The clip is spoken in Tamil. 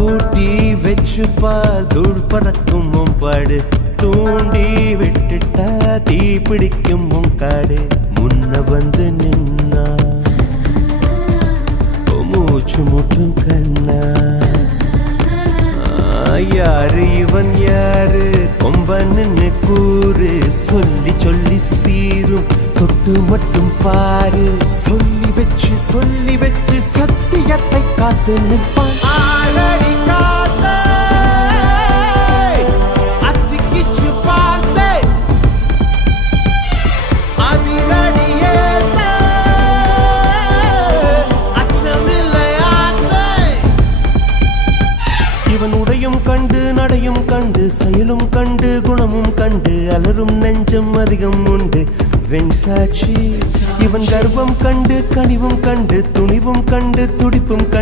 பூட்டி வச்சு பார் தூள் பறக்கும் பாடு தூண்டி விட்டுட்டா தீ பிடிக்கும் காடு முன்ன வந்து நின்னா மூச்சு முட்டும் கண்ணா யாரு இவன் யாரு கொம்பன்னு கூறு சொல்லி சொல்லி சீரும் தொட்டு மட்டும் பாரு சொல்லி வச்சு சத்தியத்தை காத்து நிற்பான் ஆளடி காத்தே அத்திக்கிச்சு பார்த்தே அதிரடியேத்தே அச்சமில்லையாத்தே இவன் உடையும் கண்டு நடையும் கண்டு செயலும் கண்டு குணமும் கண்டு அலரும் நெஞ்சம் அதிகம் உண்டு வெண்சாட்சி இவன் கர்வம் கண்டு கனிவும் கண்டு துணிவும் கண்டு துடிப்பும் கண்டு